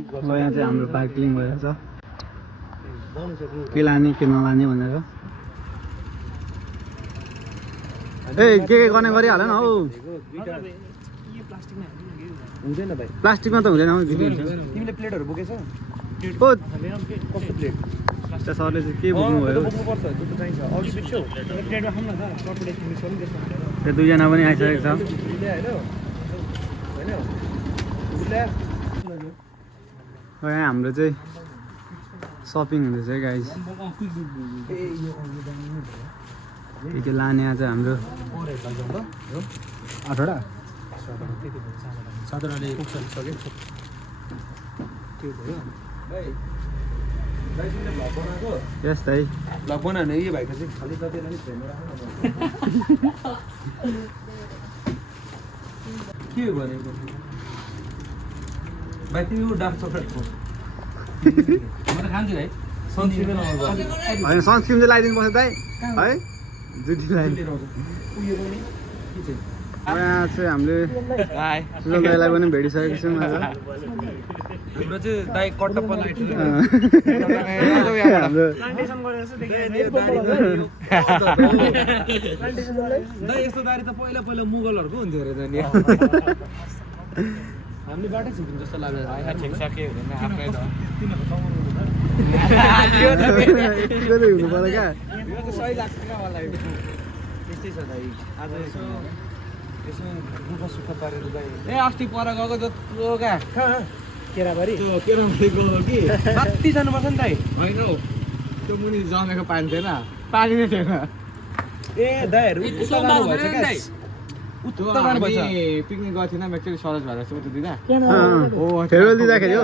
यहाँ चाहिँ हाम्रो पार्किङ भइरहेछ के लाने के नलाने भनेर ए के गर्ने गरिहाल न हौ हुँदैन भाइ प्लास्टिकमा त हुँदैन हौ तिमीले प्लेटहरु बोकेछ ओ कस्तो प्लेट सरले चाहिँ के बोक्नु भयो बोक्नुपर्छ त्यो त चाहिन्छ अघि बिर्स्यो प्लेटमा खाऊँ न त चटपटे मिक्स गर्नु त्यसमा त्यो दुईजना पनि आइसकेको छ यहाँ हाम्रो चाहिँ सपिङ हुँदैछ है गाइस के लाने आज हाम्रो 8वटा साधारणले सक्यो त्यो भयो दाइले भ्लग बनाएको यस दाइ भ्लग बनाउने यो भाइको चाहिँ खाली कतिलाई नि फ्रेममा राख्नु के भनेको भाइ तिमी यो डार्क चकलेट खो म त खान्छु है सनस्क्रिन होइन सनस्क्रिन चाहिँ लगाइदिनु पर्छ दाइ है जुटी लगाइ उयो पनि के चाहिँ यहाँ चाहिँ हामीले सुजल दाइलाई पनि भेटिसकेको छौँ आज हाम्रो चाहिँ दाइ कट्टप्पा लाइट हाम्रो दाइ यस्तो दारी त पहिला पहिला मुगलहरूको हुन्थ्यो अरे त नि हामीले बाटै छिक्यौँ जस्तो लाग्यो हुनु पर्यो क्या सही लाग्छ क्या मलाई त्यस्तै छ दाइ आज यसो दुःख सुख पारेर दाइ ए अस्ति पर गएको जस्तो क्या केराबारी केराबारी गयो कि कति जानुपर्छ नि दाइ होइन हौ त्यो मुनि जमेको पानी थिएन पानी नै थिएन ए दाइहरू उता जानुभएछ क्या उता जानुभएछ पिकनिक गएको थिएन एक्चुअली सरज भएर चाहिँ उता दिँदा फेरवेल दिँदाखेरि हो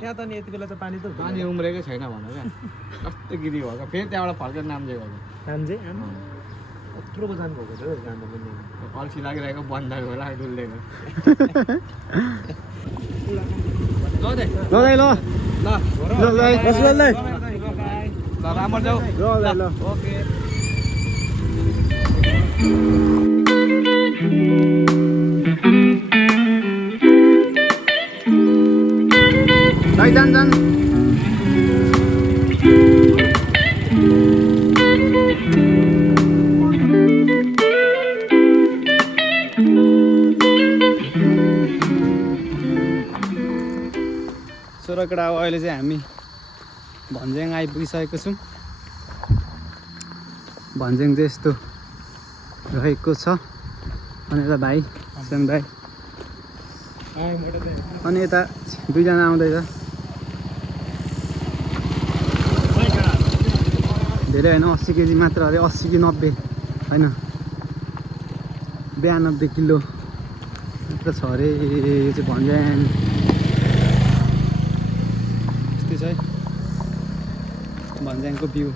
त्यहाँ त नि यति बेला त पानी त पानी उम्रेकै छैन भनेर क्या कस्तो गिरी भएको फेरि त्यहाँबाट फर्केर नाम्जे गएको नाम्जे यत्रो जानुभएको छ जानु पनि अल्छी लागिरहेको बन्द होला डुल्दैन ल दाइ ल सुजल दाइ ल राम्रो जाऊ ल दाइ ल ओके दाइ जान जान सोह्रकडा अब अहिले चाहिँ हामी भन्ज्याङ आइपुगिसकेको छौँ भन्ज्याङ चाहिँ यस्तो रहेको छ अनि यता भाइ सेम भाइ अनि यता दुईजना आउँदैछ धेरै होइन 80 केजी मात्र अरे 80 कि 90 होइन 92 किलो मात्र छ अरे यो चाहिँ भन्ज्याङ यस्तै छ है भन्ज्याङको भ्यू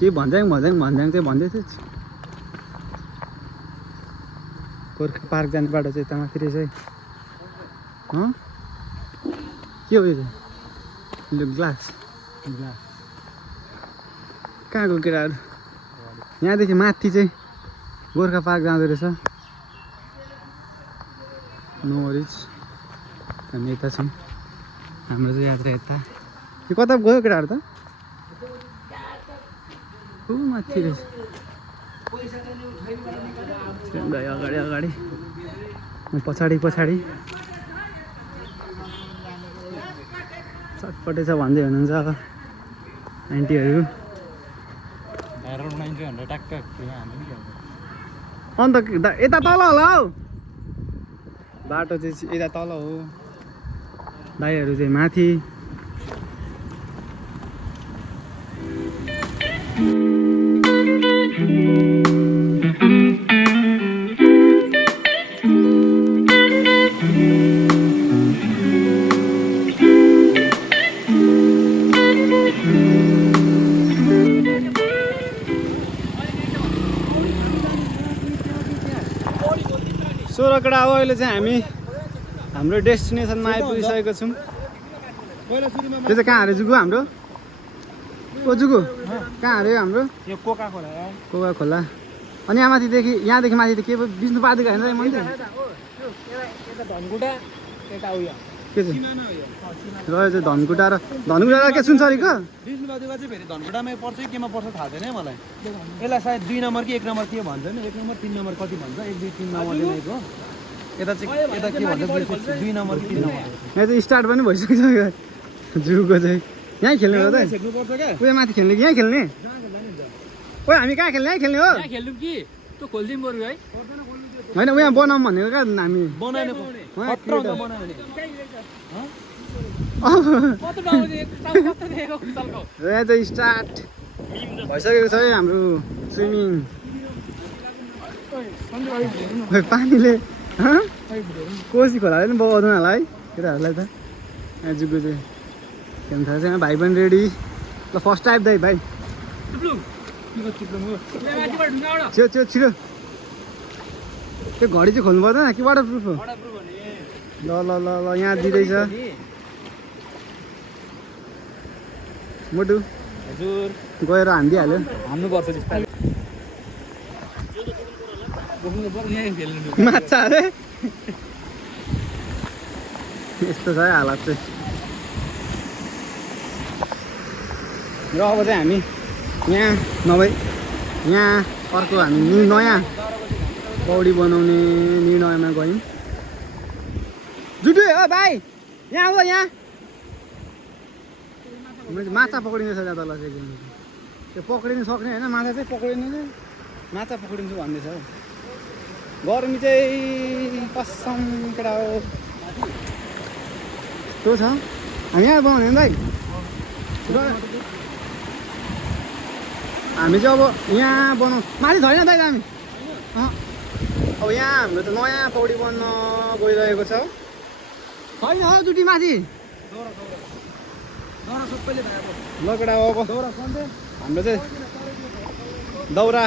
के भन्ज्याङ चाहिँ भन्दै थियो गोर्खा पार्क जाने बाटो चाहिँ यता माथि रहेछ है के हो यो चाहिँ ग्लास कहाँको केटाहरू यहाँदेखि माथि चाहिँ गोर्खा पार्क जाँदो रहेछ नो वरिज हामी यता छौँ हाम्रो चाहिँ यात्रा यता यो कता गयो केटाहरू त माथि रहेछ भाइ अगाडि अगाडि पछाडि चटपटे छ भन्दै हुनुहुन्छ अब आन्टीहरू अन्त यता तल होला हौ बाटो चाहिँ यता तल हो भाइहरू चाहिँ माथि सोह्रकडा अब अहिले चाहिँ हामी हाम्रो डेस्टिनेसनमा आइपुगिसकेको छौँ त्यो चाहिँ कहाँ अरे जुगु हाम्रो ओ जुगु कहाँ अरे हाम्रो यो कोका खोला अनि यहाँदेखि माथि त के बिच्नु पार्दैको होइन मैले के चाहिँ रहेछ धनकुटा र के सुनसरीको बिष्णु बाजुका चाहिँ फेरि धनकुटामै पर्छ कि केमा पर्छ थाहा छैन है मलाई यसलाई सायद 2 नम्बर कि 1 नम्बर के भन्छ नि 1 नम्बर 3 नम्बर कति भन्छ 1 2 3 नम्बर लेखेको यता चाहिँ यता के भन्छ 2 नम्बर कि 3 नम्बर यहाँ चाहिँ स्टार्ट पनि भइसक्यो जुको चाहिँ यहीँ खेल्ने हो त छेक्नुपर्छ क्या उयो माथि खेल्ने कि यहीँ खेल्ने ओए हामी कहाँ खेल्ने यहीँ खेल्ने हो खेल्नु कि त्यो खोलिदिउँ बरु है होइन उहाँ बनाऊँ भनेको क्या हामी बनाउने उहाँ खतरा हुन्छ बनाउने यहाँ चाहिँ स्टार्ट भइसकेको छ है हाम्रो स्विमिङ पानीले कोसी खोलाले पनि बगाउँदैन होला है केटाहरूलाई त यहाँ जुगो चाहिँ खेल्नु थाल्छ यहाँ भाइ पनि रेडी ल फर्स्ट टाइप दाइ भाइ छिटो छिटो छिटो त्यो घडी चाहिँ खोल्नु पर्दैन कि वाटर प्रुफ हो ल ल ल ल यहाँ दिँदैछ मोटु हजुर गएर हानिदिइहाल्यो हान्नुपर्छ माछा अरे यस्तो छ है हालत चाहिँ र अब चाहिँ हामी यहाँ नभए यहाँ अर्को हामी नयाँ पौडी बनाउने निर्णयमा गयौँ जुटु हो भाइ यहाँ आऊ यहाँ माछा पक्रिँदैछ त्यहाँ तल चाहिँ त्यो पक्रिनु सक्ने होइन माछा चाहिँ पक्रिनु माछा पक्रिन्छु भन्दैछ हौ गर्मी चाहिँ कसम केटा हो त्यो छ हामी यहाँ बनाउने नि भाइ हामी चाहिँ अब यहाँ बनाउँ माथि छैन दाइ हामी अब यहाँ हाम्रो त नयाँ पौडी बन्न गइरहेको छ छैन हौ जुटी माथि ल केटा अब हाम्रो चाहिँ दौरा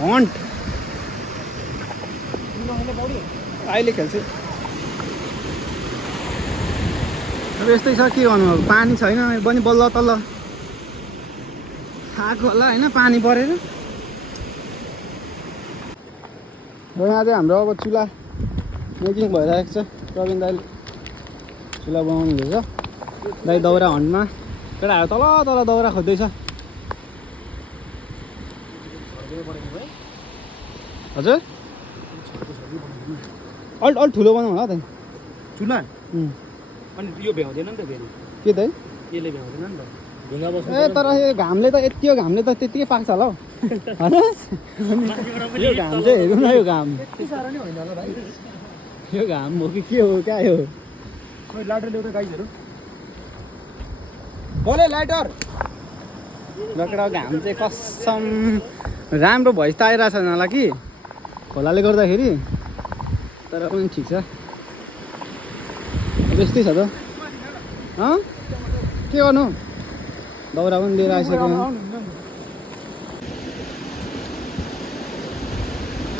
हन्ट अहिले खेल्छु अब यस्तै छ के गर्नु अब पानी छैन पनि बल्ल तल्ल आएको होला होइन पानी परेर र यहाँ चाहिँ हाम्रो अब चुल्हा मेकिङ भइरहेको छ प्रवीण दाइले चुल्हा बनाउनु हुँदैछ दाइ दौरा हन्टमा केटाहरू तल तल दौरा खोज्दैछ हजुर अलि ठुलो बनाउनु होला त चुल्हा अनि यो भ्याउँदैन नि त फेरि के त यसले भ्याउँदैन नि त ढुङ्गा बस्नु ए तर यो घामले त यति घामले त त्यतिकै पाक्छ होला हौ होइन यो घाम चाहिँ हेरौँ न यो घाम यति साह्रो नै होइन होला भाइ यो घाम हो कि के हो क्या हो खोइ लाइटर ल्याउँदा गाइजहरू बोले लाइटर लकडा घाम चाहिँ कसम राम्रो भइस त आइरहेको छैन होला कि खोलाले गर्दाखेरि तर पनि ठिक छ यस्तै छ त के गर्नु दौरा पनि लिएर आइसक्यो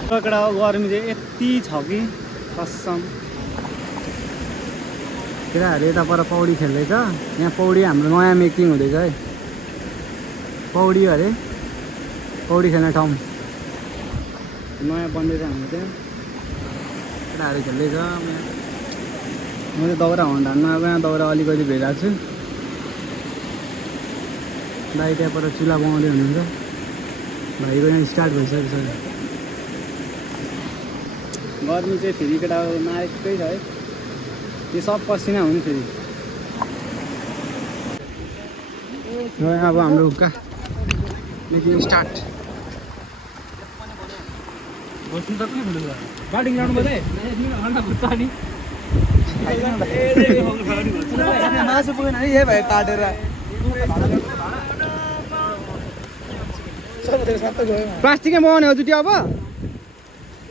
लकडा गर्मी चाहिँ यति छ कि कसम केटाहरू यता पर पौडी खेल्दैछ यहाँ पौडी हाम्रो नयाँ मेकिङ हुँदैछ है पौडी अरे पौडी खेल्ने ठाउँ नयाँ बन्दैछ हाम्रो त्यहाँ केटाहरू खेल्दैछ म चाहिँ दौरा हन्ट हान्नु अब यहाँ दौरा अलिकति भेटाएको छु दाइ त्यहाँबाट चुल्हा बनाउँदै हुनुहुन्छ भाइको यहाँ स्टार्ट भइसकेको छ गर्मी चाहिँ फेरि केटा नायकै छ है त्यो सब पसिना हो नि फेरि र अब हाम्रो हुक्का मेकिङ स्टार्ट बस्नु त के भुल्नु बाटिङ ल्याउनु पर्यो मासु पुगेन है यही भयो काटेर प्लास्टिकै बनाउने हो जुटी अब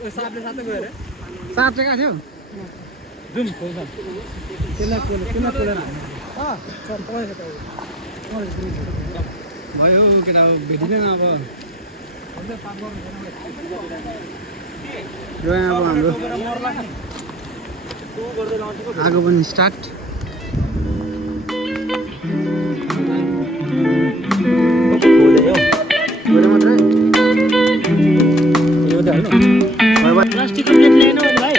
साथले साथै गयो अरे साँप चाहिँ कहाँ थियो जुन त्यसलाई खोलेर भयो केटा भेटिँदैन अब र यहाँ अब हाम्रो आगो पनि स्टार्ट मात्रै प्लास्टिकको प्लेट ल्याएन भाइ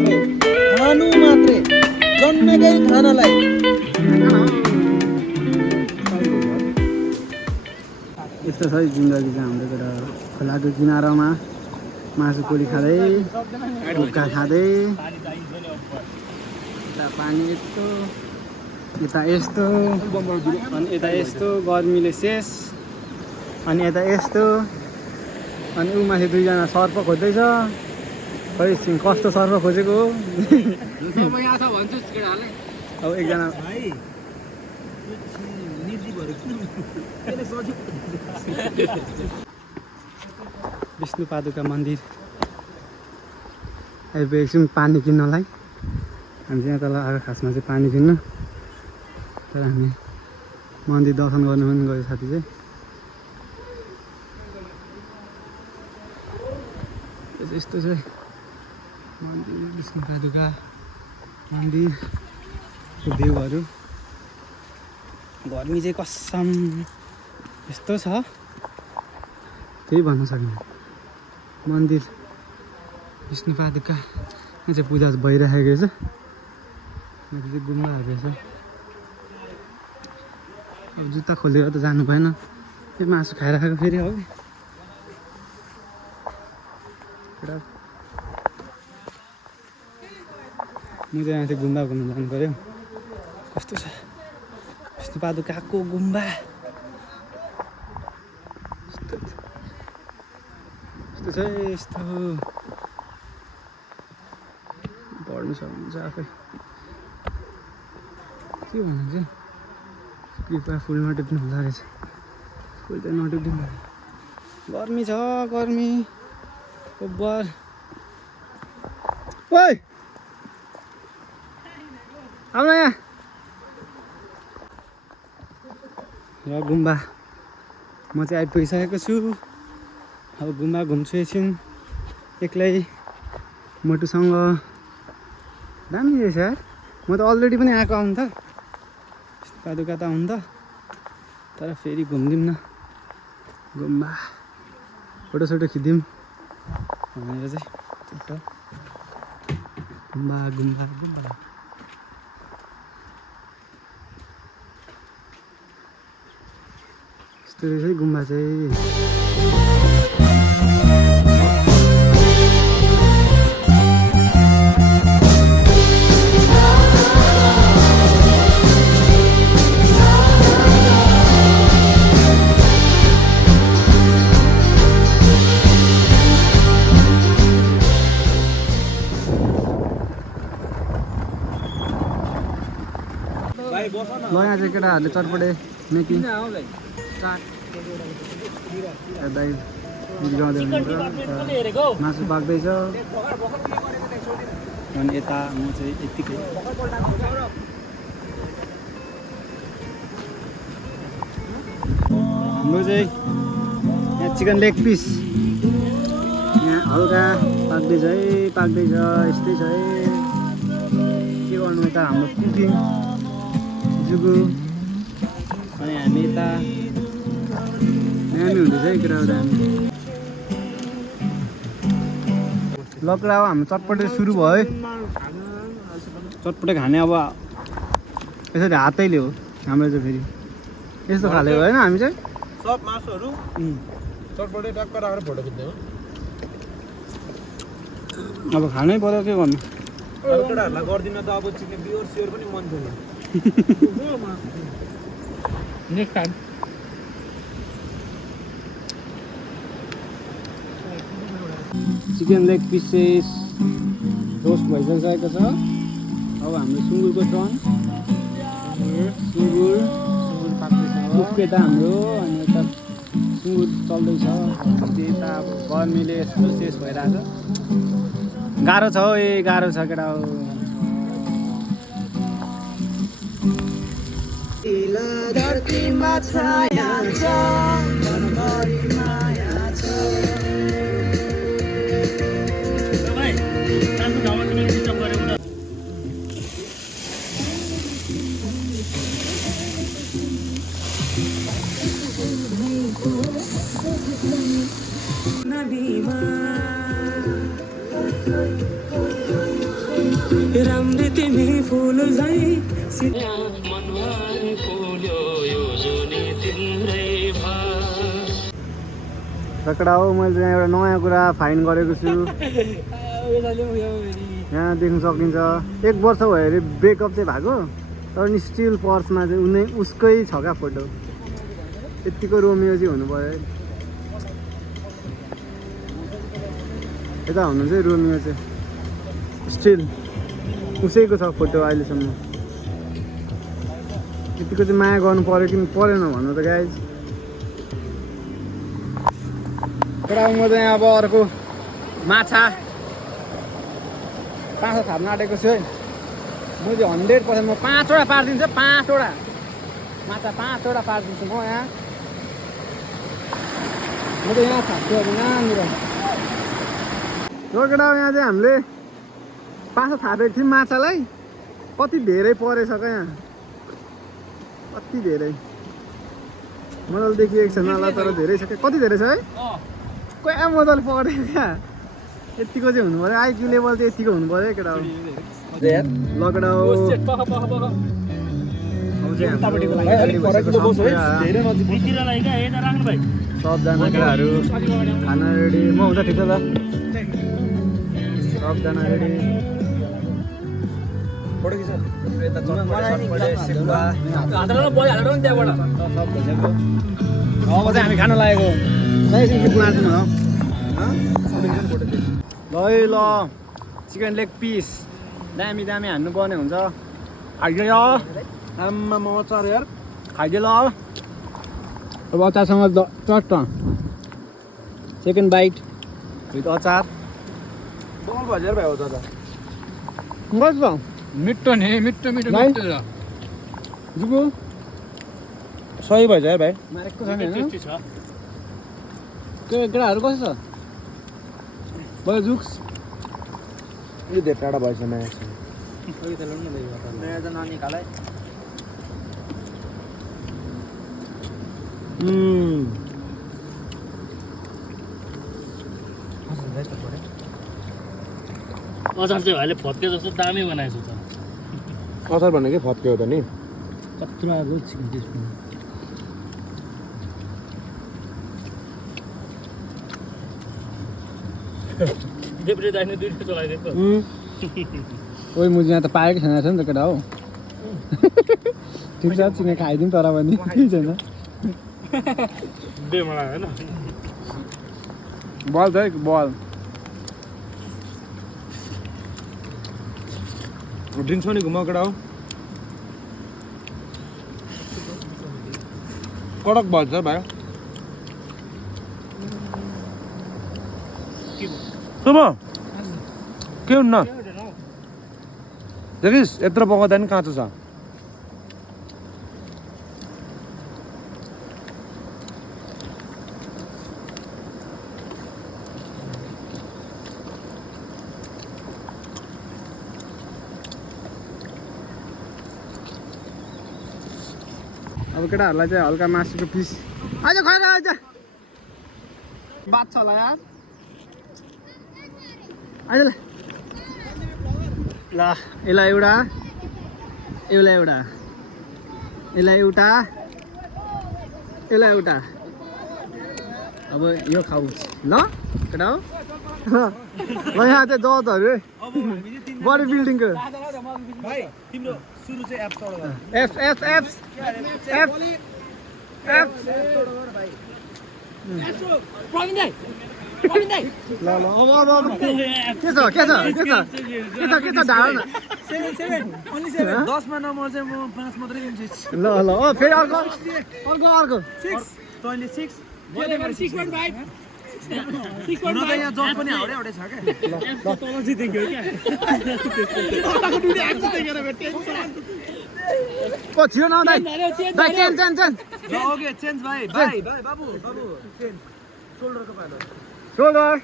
मात्रै खानु मात्रै जन्मेकै खानालाई यस्तो छ जिन्दगी चाहिँ हाम्रो केटा खोलाको किनारामा मासु कोली खाँदै गुट्खा खाँदै यता पानी यस्तो यता यस्तो अनि यता यस्तो गर्मीले शेष अनि यता यस्तो अनि ऊ माथि दुईजना सर्प खोज्दैछ खै कस्तो सर्प खोजेको हो अब एकजना विष्णु पादुका मन्दिर आइपुगेको छौँ पानी किन्नलाई हामी चाहिँ तल आएको खासमा चाहिँ पानी किन्नु तर हामी मन्दिर दर्शन गर्नु पनि गयो साथी चाहिँ यस्तो चाहिँ मन्दिर विष्णु पादुका मन्दिरको भ्यूहरू गर्मी चाहिँ कसम यस्तो छ केही भन्न सकिन्न मन्दिर विष्णु पादुका यहाँ चाहिँ पूजा भइरहेको छ यहाँ चाहिँ गुम्बाहरू रहेछ अब जुत्ता खोलेर त जानु भएन फेरि मासु खाएर आएको फेरि हो म चाहिँ यहाँ चाहिँ गुम्बा घुम्नु जानु पऱ्यो कस्तो छ विष्णु पादुकाको गुम्बा यस्तो चाहिँ यस्तो पढ्नु सक्नुहुन्छ आफै के भन्नु चाहिँ कृपया फुल नटिप्नु होला रहेछ फुल चाहिँ नटिप्नु गर्मी छ गर्मी ओभर ओइ आउन यहाँ र गुम्बा म चाहिँ आइपुगिसकेको छु अब गुम्बा घुम्छु एकछिन एक्लै मोटुसँग दामी रहेछ यार म त अलरेडी पनि आएको आउनु त पादुका त आउनु त तर फेरि घुम्दिउँ न गुम्बा फोटोसोटो खिच्दिउँ भनेर चाहिँ गुम्बा गुम्बा गुम्बा यस्तो रहेछ गुम्बा चाहिँ नयाँ चाहिँ केटाहरूले चटपटे मेकी दाइ गीत गाउँदै हुनुहुन्छ मासु पाक्दैछ अनि यता म चाहिँ यत्तिकै हाम्रो चाहिँ यहाँ चिकन लेग पिस यहाँ हल्का पाक्दैछ है पाक्दैछ यस्तै छ है के गर्नु यता हाम्रो कुकिङ जुगु अनि हामी यता न्यानो हुँदैछ है केटाहरू हामी लकडा अब हाम्रो चटपटे सुरु भयो है चटपटे खाने अब यसरी हातैले हो हाम्रो चाहिँ फेरि यस्तो खाले होइन हामी चाहिँ सब मासुहरू चटपटे टक्क राखेर फोटो खिच्दै हो अब खानै पर्यो के गर्नु केटाहरूलाई गर्दिन त अब चिक्ने बियर सियर पनि मन थिएन next time chicken leg pieces roast भइसकेको छ अब हाम्रो सुँगुरको टर्न सुँगुर उप्केता हाम्रो अनि यता सुँगुर चल्दैछ यता गर्मीले यस्तो शेष भइरहेको छ गाह्रो छ हौ गाह्रो छ केटा हो धरतीमा छाया छ राम्री तिमी फुल झै मनवान फुल्यो यो जुनी तिम्रै भा तकडा हो मैले यहाँ एउटा नयाँ कुरा फाइन गरेको छु यहाँ देख्न सकिन्छ 1 वर्ष भयो अरे ब्रेकअप चाहिँ भएको तर नि स्टिल पर्समा चाहिँ उनी उसकै छ क्या फोटो यतिको रोमियो चाहिँ हुनु पऱ्यो यता हुनु चाहिँ रोमियो चाहिँ स्टिल उसैको छ फोटो अहिलेसम्म यतिको चाहिँ माया गर्नु पऱ्यो कि परेन भन्नु त गाइज तर म चाहिँ अब अर्को माछा 5 थाप्न आँटेको छु है म चाहिँ 100% म 5वटा पारिदिन्छु 5वटा माछा 5वटा पारिदिन्छु म यहाँ म त यहाँ थाप्छु अब यहाँनिर रोकेटा यहाँ चाहिँ हामीले 5 थापेको थियौँ माछालाई कति धेरै परेछ क्या यहाँ कति धेरै मजाले देखिएको छैन होला तर धेरै छ कति धेरै छ है क्या मजाले परेको क्या यतिको चाहिँ हुनु पऱ्यो आइक्यू लेभल चाहिँ यतिको हुनु पऱ्यो केटा हो लकडा हो सबजना केटाहरू खाना रेडी म हुँदा ठिक छ त सबजना रेडी अब चाहिँ हामी खाना लागेको ल ल चिकन लेग पिस दामी दामी हान्नु पर्ने हुन्छ खाइदियो आम्मा म अचार यार खाइदियो ल अब अचारसँग चट्ट सेकेन्ड बाइट विथ अचार हजार भयो दादा कस्तो मिठो नि मिठो मिठो भाइ? मिठो छ जुगु सही भयो यार भाइ मारेको छ नि होइन टेस्टी छ त्यो केटाहरू कस्तो छ भयो जुक्स यो धेरै टाढा भएछ नयाँ नयाँ त ननिकालै अचार चाहिँ भाइले फत्के जस्तो दामी बनाएछ त अचार भनेकै फत्क्यो त नि कत्रो आएको चिकन टिस्पुन देब्रे दाइले दुईटा चलाइदिएको ओइ मुझे यहाँ त पाएकै छैन नि त केटा हो ठिक छ चिकन खाइदिउँ तर पनि केही छैन दे मलाई होइन बल छ है बल ड्रिङ्क्स पनि घुमाउ केटा हो कडक भन्छ भाइ शुभ के हुन्न देखिस् यत्रो पकाउँदा नि काँचो छ अब केटाहरूलाई चाहिँ हल्का मासुको पिस आज खैर आज बात छ होला यार आज ल यसलाई एउटा यसलाई एउटा यसलाई एउटा यसलाई एउटा अब यो खाऊ ल केटा हो ल यहाँ चाहिँ जजहरू बडी बिल्डिङको भाइ तिम्रो सुरु चाहिँ एप चढ F F F F F ल ल अब के छ के छ के छ के छ ढाड न 10 मा नम्बर चाहिँ म 5 मात्रै दिन्छु ल ल फेरि अर्को अर्को अर्को 6 यहाँ जस पनि हाउडे हाउडे छ ओ छियो न दाइ दाइ चेन चेन चेन क्या ओके चेन्ज भाइ भाइ भाइ बाबु बाबु चेन सोल्डरको पालो सोल्डर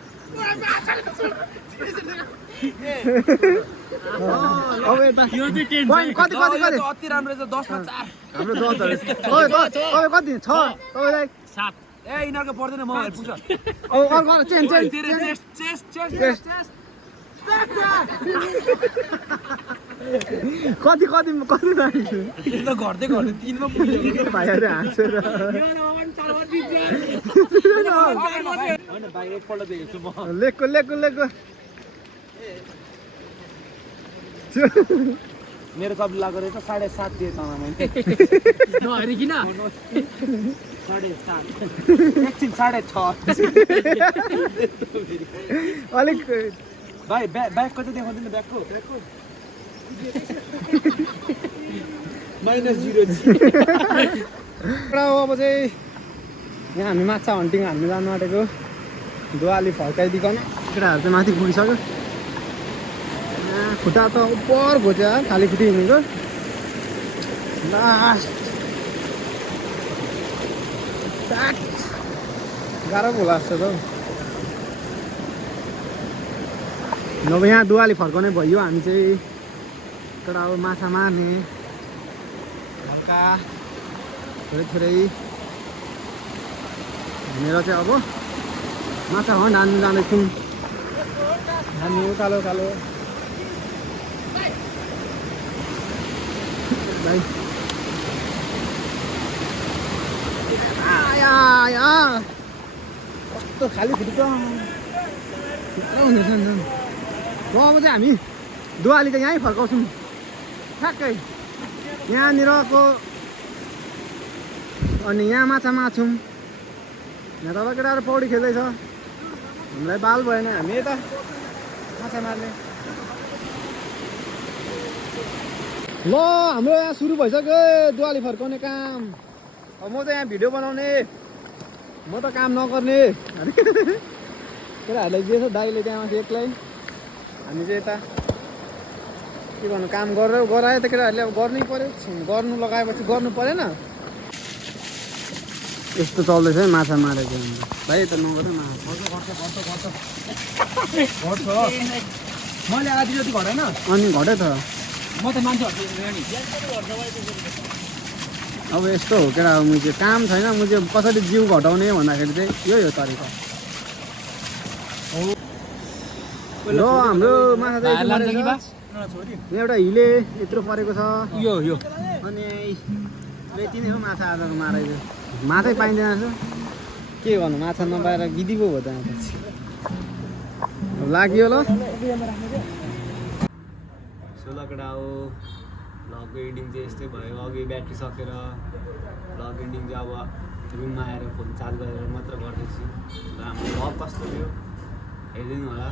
अब यता पोइन्ट कति कति कति अति राम्रो छ 10 मा 4 हाम्रो जजहरू तपाईँ कति छ तपाईँलाई 7 ए यिनीहरुको पर्दैन म हेर पुग्छ अब अर्को चेन चेन तेरे चेस्ट चेस्ट चेस्ट चेस्ट कति कति कति लाग्यो त घट्दै घट्दै 3 मा पुग्यो भाइहरू हाँसेर हैन भाइ एकपल्ट देखेको छु म लेको लेको लेको मेरो कपी लागेको रहेछ 7.5 दिए तँलाई मैले नहरिकिन 7.5 एकछिन 6.5 अलिक भाइ ब्यागको चाहिँ देखाउँदैन ब्यागको -0 अब चाहिँ यहाँ हामी माछा हन्टिङ हान्नु जानु आँटेको दुवाली फर्काइदिकन केटाहरू चाहिँ माथि पुगिसक्यो खुट्टा त उपर घोच्यो खाली खुट्टी हिँडेको लास्ट गाह्रो पो लाग्छ त अब यहाँ दुवाली फर्काउने भयो हामी चाहिँ तर अब माछा मार्ने हल्का थोरै थोरै हिँडेर चाहिँ अब माछा हन्ट हान्नु जाँदैछौँ हामी उकालो उकालो भाइ कस्तो खाली खुट्टी त भित्र हुँदैछ नि अब चाहिँ हामी दुवाली चाहिँ यहीँ फर्काउँछौँ ठ्याक्कै यहाँनिरको अनि यहाँ माछा मार्छौँ यहाँ तल केटाहरू पौडी खेल्दैछ हामीलाई बाल भएन हामी यता माछा मार्ने ल हाम्रो यहाँ सुरु भइसक्यो दुवाली फर्काउने काम अब म चाहिँ यहाँ भिडियो बनाउने म त काम नगर्ने केटाहरूलाई दिएछ दाइले त्यहाँ माथि एक्लै हामी चाहिँ यता के गर्नु काम गरेर गरायो त केटाहरूले अब गर्नै पऱ्यो गर्नु लगाएपछि गर्नु परेन यस्तो चल्दैछ है माछा मारेको भाइ त नगर्नु न घट्छ मैले आधी जति घटेन अनि घट्यो त म त मान्छेहरु नि अब यस्तो हो केटा मुझे काम छैन मुझे कसरी जिउ घटाउने भन्दाखेरि चाहिँ यही हो तरिका ल हाम्रो माछा चाहिँ यहाँ एउटा हिले यत्रो परेको छ यो अनि यति नै हो माछा आजको मारेको माछै पाइँदैन रहेछ के गर्नु माछा नपाएर गिदी पो भयो त लाग्यो ल सोलकडा हो भ्लगको एडिङ चाहिँ यस्तै भयो अघि ब्याट्री सकेर भ्लग एडिङ चाहिँ अब रुममा आएर फोन चार्ज गरेर मात्र गर्दैछु र हाम्रो भ्लग कस्तो थियो हेरिदिनु होला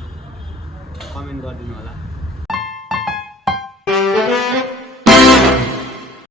कमेन्ट गरिदिनु होला